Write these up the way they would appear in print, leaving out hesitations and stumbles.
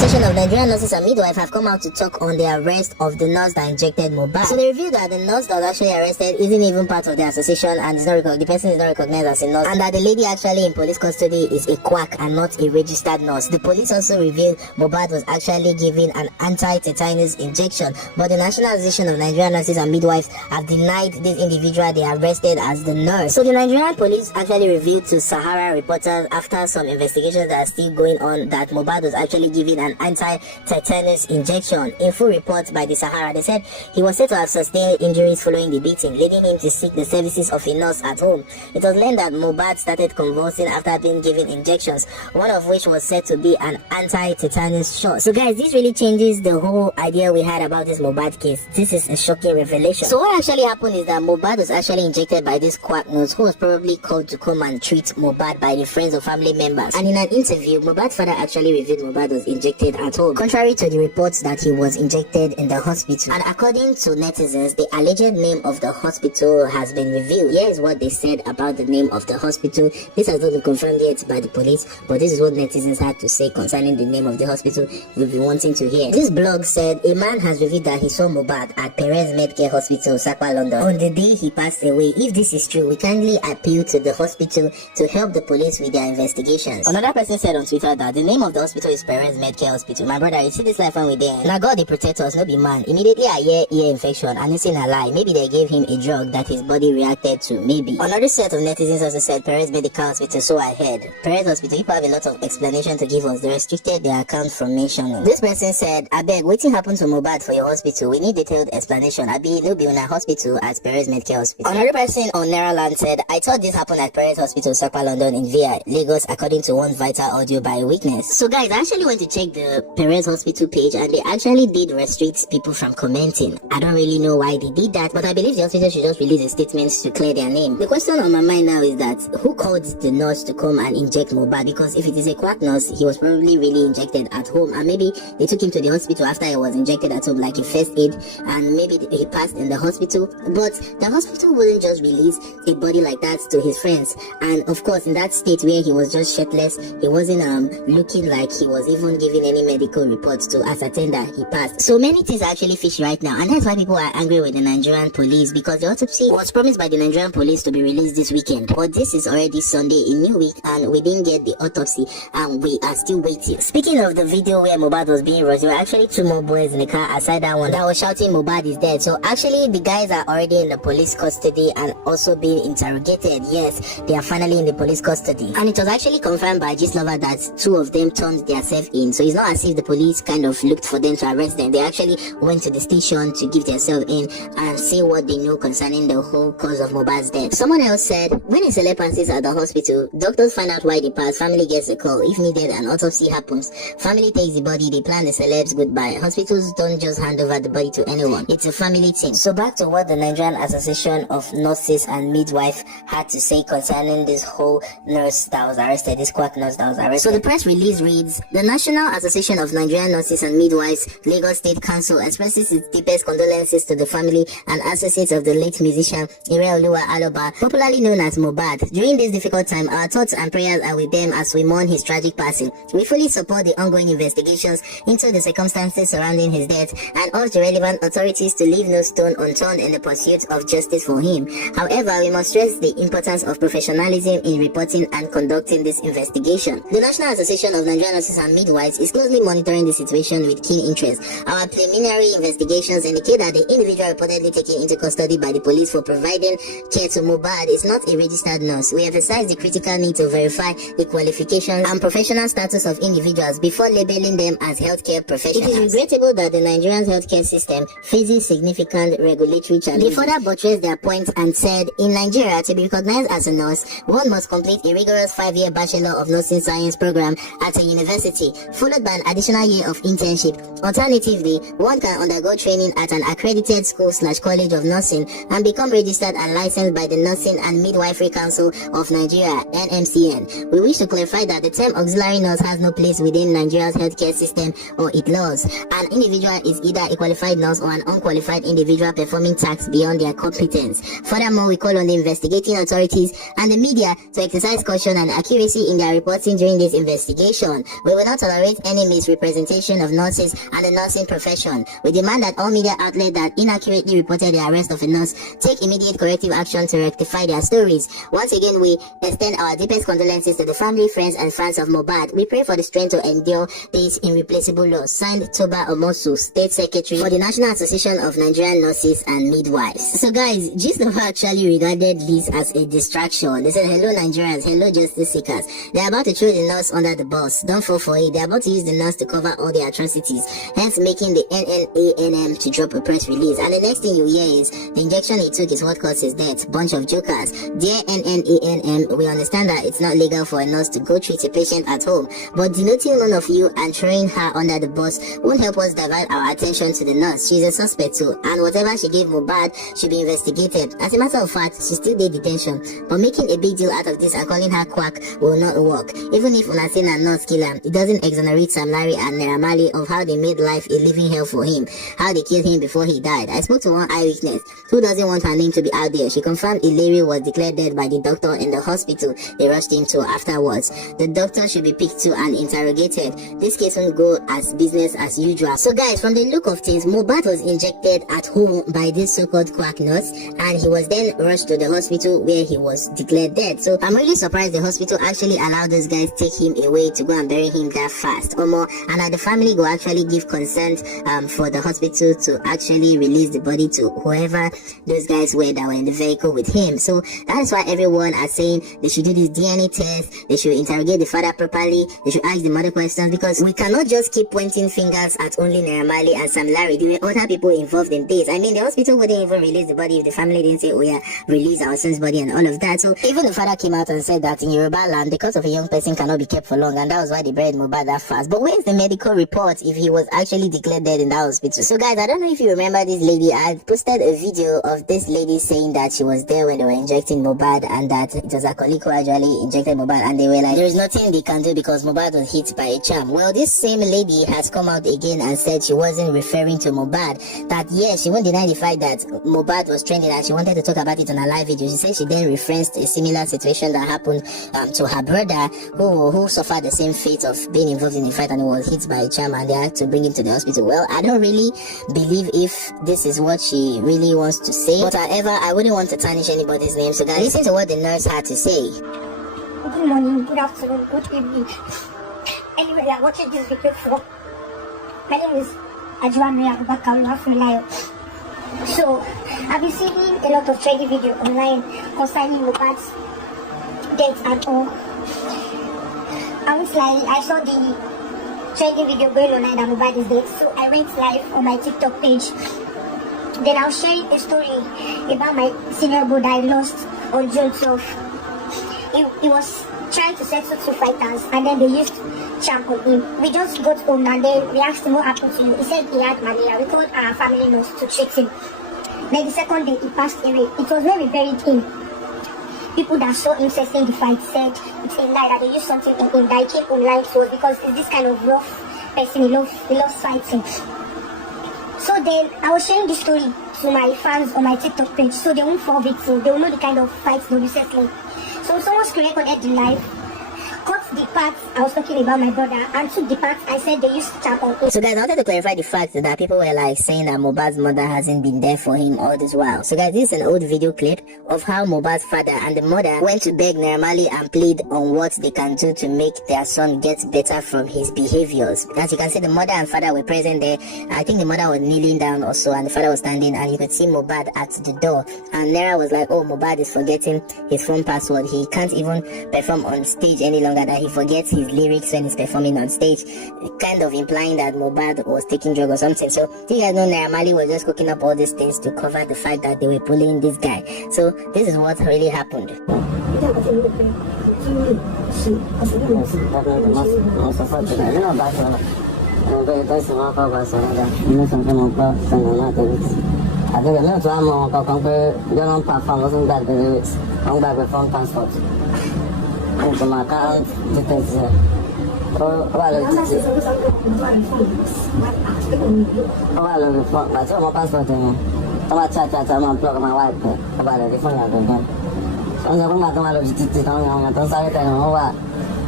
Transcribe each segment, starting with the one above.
Association of Nigerian Nurses and Midwives have come out to talk on the arrest of the nurse that injected MOHBAD. So they revealed that the nurse that was actually arrested isn't even part of the association and is not the person is not recognized as a nurse, and that the lady actually in police custody is a quack and not a registered nurse. The police also revealed MOHBAD was actually given an anti-tetanus injection, but the National Association of Nigerian Nurses and Midwives have denied this individual they arrested as the nurse. So the Nigerian police actually revealed to Sahara reporters after some investigations that are still going on that MOHBAD was actually given an anti-tetanus injection. In full report by the Sahara, they said he was said to have sustained injuries following the beating, leading him to seek the services of a nurse at home. It was learned that MOHBAD started convulsing after being given injections, one of which was said to be an anti-tetanus shot. So guys, this really changes the whole idea we had about this MOHBAD case. This is a shocking revelation. So what actually happened is that MOHBAD was actually injected by this quack nurse who was probably called to come and treat MOHBAD by the friends or family members. And in an interview, MOHBAD's father actually revealed MOHBAD was injected at home, contrary to the reports that he was injected in the hospital. And according to netizens, the alleged name of the hospital has been revealed. Here is what they said about the name of the hospital. This has not been confirmed yet by the police, but this is what netizens had to say concerning the name of the hospital we've been wanting to hear. This blog said a man has revealed that he saw MOHBAD at Perez Medcare Hospital, Sakwa, London, on the day he passed away. If this is true, we kindly appeal to the hospital to help the police with their investigations. Another person said on Twitter that the name of the hospital is Perez Medcare Hospital. My brother, you see this life when we there. Now God, they protect us, no be man. Immediately I hear ear infection and it's in a lie. Maybe they gave him a drug that his body reacted to. Maybe. Another set of netizens also said Perez Medical Hospital, so I heard. Perez Hospital, people have a lot of explanation to give us. They restricted their account from mentioning. This person said, I beg, waiting happened to MOHBAD for your hospital. We need detailed explanation. I be no be on a hospital at Perez Medcare Hospital. Another person on Neraland said, I thought this happened at Perez Hospital, Sakwa, London in VI, Lagos, according to one vital audio by a witness. So guys, I actually went to check the Perez Hospital page and they actually did restrict people from commenting. I don't really know why they did that, but I believe the hospital should just release a statement to clear their name. The question on my mind now is that who called the nurse to come and inject MOHBAD? Because if it is a quack nurse, he was probably really injected at home, and maybe they took him to the hospital after he was injected at home like a first aid, and maybe he passed in the hospital. But the hospital wouldn't just release a body like that to his friends, and of course in that state where he was just shirtless, he wasn't looking like he was even giving any medical reports to ascertain that he passed. So many things are actually fishy right now, and that's why people are angry with the Nigerian police, because the autopsy was promised by the Nigerian police to be released this weekend, but this is already Sunday, a new week, and we didn't get the autopsy and we are still waiting. Speaking of the video where MOHBAD was being rushed, there were actually two more boys in the car aside that one that was shouting MOHBAD is dead. So actually the guys are already in the police custody and also being interrogated. Yes, they are finally in the police custody, and it was actually confirmed by Gistlover that two of them turned themselves in. So it's not as if the police kind of looked for them to arrest them. They actually went to the station to give themselves in and say what they know concerning the whole cause of MOHBAD's death. Someone else said, when a celeb passes at the hospital, doctors find out why they passed, family gets a call. If needed, an autopsy happens. Family takes the body, they plan the celeb's goodbye. Hospitals don't just hand over the body to anyone. It's a family thing. So back to what the Nigerian Association of Nurses and Midwives had to say concerning this whole nurse that was arrested, this quack nurse that was arrested. So the press release reads, the National Association of Nigerian Nurses and Midwives, Lagos State Council, expresses its deepest condolences to the family and associates of the late musician Ireoluwa Aloba, popularly known as MOHBAD. During this difficult time, our thoughts and prayers are with them as we mourn his tragic passing. We fully support the ongoing investigations into the circumstances surrounding his death and urge the relevant authorities to leave no stone unturned in the pursuit of justice for him. However, we must stress the importance of professionalism in reporting and conducting this investigation. The National Association of Nigerian Nurses and Midwives is closely monitoring the situation with keen interest. Our preliminary investigations indicate that the individual reportedly taken into custody by the police for providing care to MOHBAD is not a registered nurse. We emphasize the critical need to verify the qualifications and professional status of individuals before labeling them as healthcare professionals. It is regrettable that the Nigerian healthcare system faces significant regulatory challenges. They further buttressed their point and said, in Nigeria, to be recognized as a nurse, one must complete a rigorous 5-year Bachelor of Nursing Science program at a university, followed by an additional year of internship. Alternatively, one can undergo training at an accredited school/college of nursing and become registered and licensed by the Nursing and Midwifery Council of Nigeria, NMCN. We wish to clarify that the term auxiliary nurse has no place within Nigeria's healthcare system or its laws. An individual is either a qualified nurse or an unqualified individual performing tasks beyond their competence. Furthermore, we call on the investigating authorities and the media to exercise caution and accuracy in their reporting during this investigation. We will not tolerate any misrepresentation of nurses and the nursing profession. We demand that all media outlets that inaccurately reported the arrest of a nurse take immediate corrective action to rectify their stories. Once again, we extend our deepest condolences to the family, friends, and fans of MOHBAD. We pray for the strength to endure this irreplaceable loss. Signed, Toba Omosu, State Secretary for the National Association of Nigerian Nurses and Midwives. So guys, Gist of actually regarded this as a distraction. They said, hello Nigerians, hello justice seekers. They're about to throw the nurse under the bus. Don't fall for it. They're about to use the nurse to cover all the atrocities, hence making the NNANM to drop a press release. And the next thing you hear is the injection he took is what caused his death. Bunch of jokers. Dear NNANM, we understand that it's not legal for a nurse to go treat a patient at home, but denoting one of you and throwing her under the bus won't help us divert our attention to the nurse. She's a suspect too, and whatever she gave MOHBAD should be investigated. As a matter of fact, she still did detention, but making a big deal out of this and calling her quack will not work. Even if una say na nurse kill him, it doesn't exonerate Sam Larry and Naira Marley of how they made life a living hell for him, how they killed him before he died. I spoke to one eyewitness who doesn't want her name to be out there. She confirmed Iliri was declared dead by the doctor in the hospital they rushed him to afterwards. The doctor should be picked to and interrogated. This case won't go as business as usual. So guys, from the look of things, MOHBAD was injected at home by this so-called quack nurse, and he was then rushed to the hospital where he was declared dead. So I'm really surprised the hospital actually allowed those guys take him away to go and bury him that fast. Or more, and that the family will actually give consent for the hospital to actually release the body to whoever those guys were that were in the vehicle with him. So that's why everyone are saying they should do this DNA test, they should interrogate the father properly, they should ask the mother questions, because we cannot just keep pointing fingers at only Naira Marley and Sam Larry. There were other people involved in this. I mean, the hospital wouldn't even release the body if the family didn't say, oh yeah, release our son's body and all of that. So even the father came out and said that in Yoruba land, because of a young person cannot be kept for long, and that was why they buried MOHBAD that fast. But where's the medical report if he was actually declared dead in that hospital? So guys, I don't know if you remember this lady. I posted a video of this lady saying that she was there when they were injecting MOHBAD, and that it was a colleague who actually injected MOHBAD, and they were like, there's nothing they can do because MOHBAD was hit by a charm. Well, this same lady has come out again and said she wasn't referring to MOHBAD, that yes, she won't deny the fact that MOHBAD was trending and she wanted to talk about it on a live video. She said she then referenced a similar situation that happened to her brother who suffered the same fate of being involved in a fight and was hit by a charm, and they had to bring him to the hospital. Well, I don't really believe if this is what she really wants to say, but however, I wouldn't want to tarnish anybody's name. So guys, listen to what the nurse had to say. Good morning, good afternoon, good evening. Anyway, you are watching this video from. My name is Ajwami Abubakar from Lion. So, I've been seeing a lot of trending video online concerning MOHBAD's death and all. And it's like I saw the trending video going online that MOHBAD is dead, so I went live on my TikTok page. Then I was sharing a story about my senior brother I lost on June 12th. He was trying to settle two fighters, and then they used charm on him. We just got home and then we asked him what happened to him. He said he had malaria. We called our family nurse to treat him. Then the second day he passed away. It was when we buried him. People that saw him setting the fight said it's a lie that they used something on him that he came online for, because it's this kind of rough person. He loves fighting. So then I was sharing this story to my fans on my TikTok page, so they won't fall victim. They will know the kind of fights they'll be settling. So someone recorded the live, cut the part I was talking about my brother, and took the part I said they used to tap on it. So guys, I wanted to clarify the fact that people were like saying that MOHBAD's mother hasn't been there for him all this while. So guys, this is an old video clip of how MOHBAD's father and the mother went to beg Naira Marley and plead on what they can do to make their son get better from his behaviors. As you can see, the mother and father were present there. I think the mother was kneeling down also, and the father was standing, and you could see MOHBAD at the door. And Naira was like, oh, MOHBAD is forgetting his phone password. He can't even perform on stage any longer, that he forgets his lyrics when he's performing on stage, kind of implying that MOHBAD was taking drugs or something. So you guys know Naira Marley was just cooking up all these things to cover the fact that they were bullying this guy. So this is what really happened.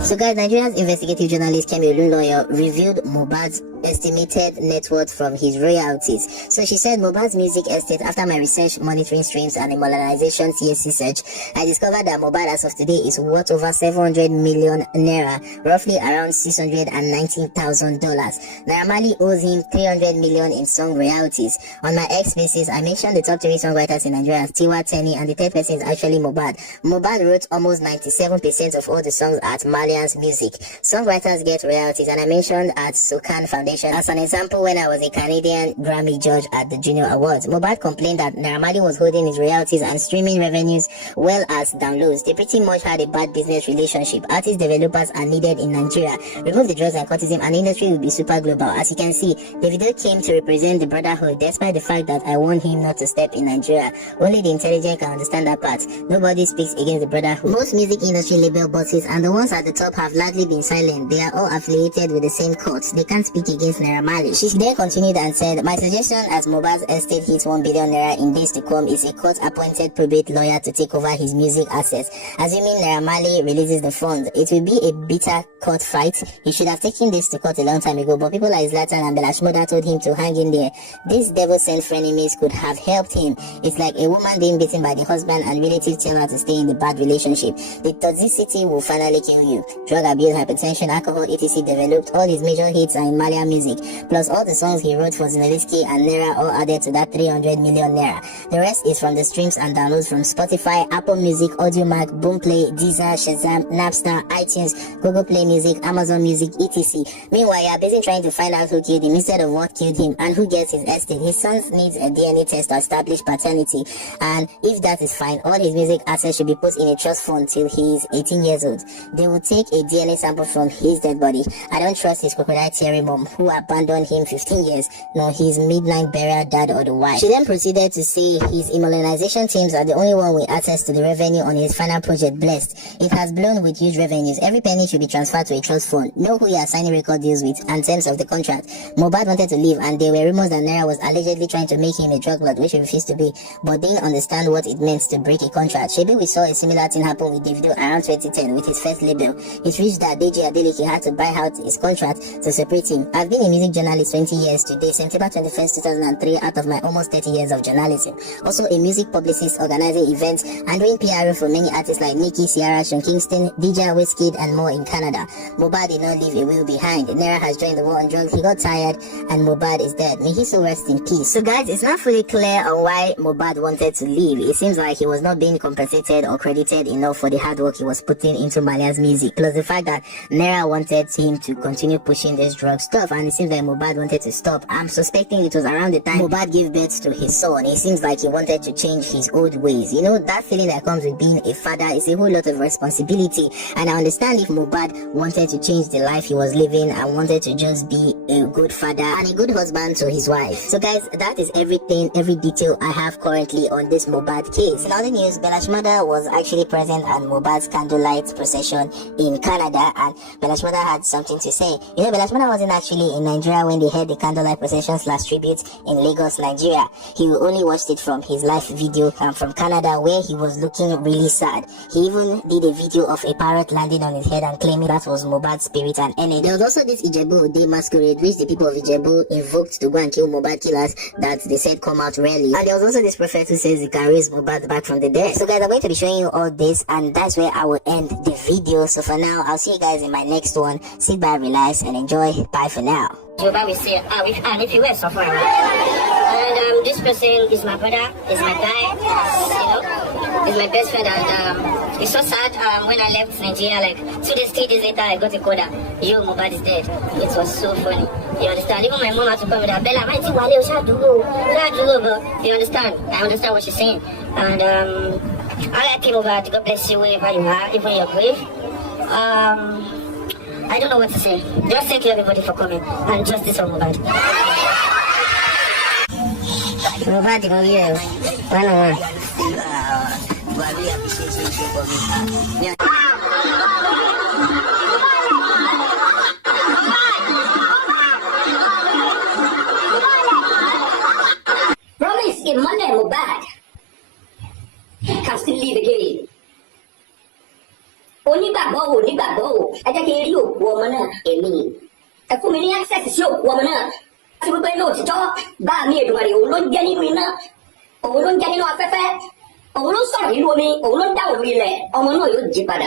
So guys, Nigeria's investigative journalist Kemi Olunloyo revealed MOHBAD's estimated net worth from his royalties. So she said, MOHBAD's music estate, after my research, monitoring streams and a modernization CSC search, I discovered that MOHBAD as of today is worth over 700 million naira, roughly around $619,000. Naira Marley owes him 300 million in song royalties. On my X basis, I mentioned the top 3 songwriters in Nigeria as Tiwa, Tenny, and the third person is actually MOHBAD. MOHBAD wrote almost 97% of all the songs at Malian's music. Songwriters get royalties, and I mentioned at Sokan Foundation as an example when I was a Canadian Grammy judge at the Junior Awards. MOHBAD complained that Naira Marley was holding his royalties and streaming revenues well as downloads. They pretty much had a bad business relationship. Artist developers are needed in Nigeria. Remove the drugs and cultism and the industry will be super global. As you can see, Davido came to represent the brotherhood despite the fact that I warned him not to step in Nigeria. Only the intelligent can understand that part. Nobody speaks against the brotherhood. Most music industry label bosses and the ones at the top have largely been silent. They are all affiliated with the same courts. They can't speak against Naira Marley. She then continued and said, my suggestion as MOHBAD's estate hits 1 billion naira in days to come is a court-appointed probate lawyer to take over his music assets. Assuming Naira Marley releases the funds, it will be a bitter court fight. He should have taken this to court a long time ago, but people like Zlatan and Belashmoda told him to hang in there. These devil-sent frenemies could have helped him. It's like a woman being beaten by the husband and relatives tell her to stay in the bad relationship. The toxicity will finally kill you. Drug abuse, hypertension, alcohol, etc. developed. All his major hits are in Malian music, plus all the songs he wrote for Zinaliski and Naira all added to that 300 million naira. The rest is from the streams and downloads from Spotify, Apple Music, Audiomack, Boomplay, Deezer, Shazam, Napster, iTunes, Google Play Music, Amazon Music, etc. Meanwhile, you are busy trying to find out who killed him instead of what killed him and who gets his estate. His son needs a DNA test to establish paternity, and if that is fine, all his music assets should be put in a trust fund till he is 18 years old. They will take a DNA sample from his dead body. I don't trust his crocodile teary mom who abandoned him 15 years, nor his midnight burial dad or the wife. She then proceeded to say his immunization teams are the only one with access to the revenue on his final project, Blessed. It has blown with huge revenues. Every penny should be transferred to a trust fund. Know who you are signing record deals with and terms of the contract. MOHBAD wanted to leave, and there were rumors that Naira was allegedly trying to make him a drug lord, which he refused to be, but didn't understand what it meant to break a contract. Maybe we saw a similar thing happen with Davido around 2010 with his first label. It reached that Deji Adeleke had to buy out his contract to separate him. I've been a music journalist 20 years today, September 21st, 2003, out of my almost 30 years of journalism. Also a music publicist organizing events and doing PR for many artists like Nicki, Ciara, Sean Kingston, DJ Wizkid, and more in Canada. MOHBAD did not leave a will behind. Naira has joined the war on drugs. He got tired, and MOHBAD is dead. May he so rest in peace. So guys, it's not fully clear on why MOHBAD wanted to leave. It seems like he was not being compensated or credited enough for the hard work he was putting into Malian's music, plus the fact that Naira wanted him to continue pushing this drug stuff, and it seems like MOHBAD wanted to stop. I'm suspecting it was around the time MOHBAD gave birth to his son. It seems like he wanted to change his old ways. You know, that feeling that comes with being a father is a whole lot of responsibility, and I understand if MOHBAD wanted to change the life he was living and wanted to just be a good father and a good husband to his wife. So guys, that is everything, every detail I have currently on this MOHBAD case. In other news, Belashmoda was actually present at MOHBAD's candlelight procession in Canada, and Belashmoda had something to say. You know, Belashmoda wasn't actually in Nigeria when they held the candlelight procession / tribute in Lagos, Nigeria. He only watched it from his live video from Canada, where he was looking really sad. He even did a video of a parrot landing on his head and claiming that was MOHBAD's spirit and energy. There was also this Ijebu Day masquerade which the people of Ijebu invoked to go and kill MOHBAD killers that they said come out rarely. And there was also this prophet who says he can raise MOHBAD back from the dead. So guys, I'm going to be showing you all this, and that's where I will end the video. So for now, I'll see you guys in my next one. Sit back, relax, and enjoy. Bye for now. Yoruba will say, if you were suffering. And this person is my brother, is my guy, you know, is my best friend. And it's so sad when I left Nigeria, like 2 days, 3 days later, I got a call that, yo, MOHBAD is dead. It was so funny. You understand? Even my mom had to come with her, Bella, but you understand? I understand what she's saying. And I like MOHBAD, God bless you wherever you are, even your grave. I don't know what to say. Just thank you everybody for coming, and justice for MOHBAD. MOHBAD, you know, I really appreciate you for me. Promise in Monday, MOHBAD can still lead the game. Onígbàgbọ́ ò nígbàgbọ́ ò. woman, Amy. A woman access your woman. I will pay no to talk. Buy me to my own Jenny winner. Oh, don't get in off a fair. Oh, no, sorry, you me. Oh, no doubt, we let. Oh, no, you jibber.